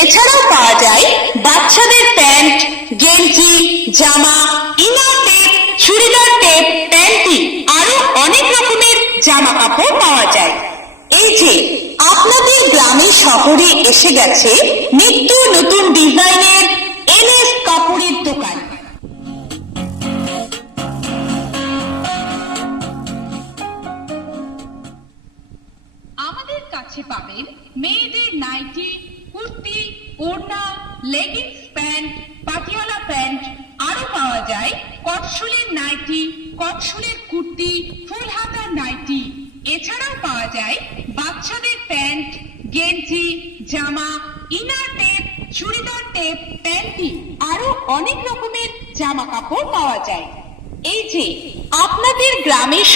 এছাড়াও পাওয়া যায় বাচ্চাদের প্যান্ট, গেঞ্জি, জামা, ইনার টেপ, চুড়িদার টেপ, প্যান্টি আরো অনেক রকমের জামা কাপড় পাওয়া যায়। এই যে আপনাদের গ্রামে শহরে এসে গেছে নিত্য নতুন ডিজাইনের এনএস কাপড়ের দোকান। আমাদের কাছে পাবেন মেয়েদের নাইটি, কুর্তি, ওড়না, লেগিংস প্যান্ট, পাটিয়ালা প্যান্ট, আরো পাওয়া যায় কটসুলের নাইটি, কটসুলের কুর্তি, ফুল হাতার নাইটি। এছাড়াও পাওয়া যায় বাচ্চাদের প্যান্ট, গেঞ্জি, জামা, ইনার টেপ, চুড়িদার টেপ, প্যান্টি আরো অনেক রকমের জামা কাপড় পাওয়া যায়। এই যে আপনাদের গ্রামের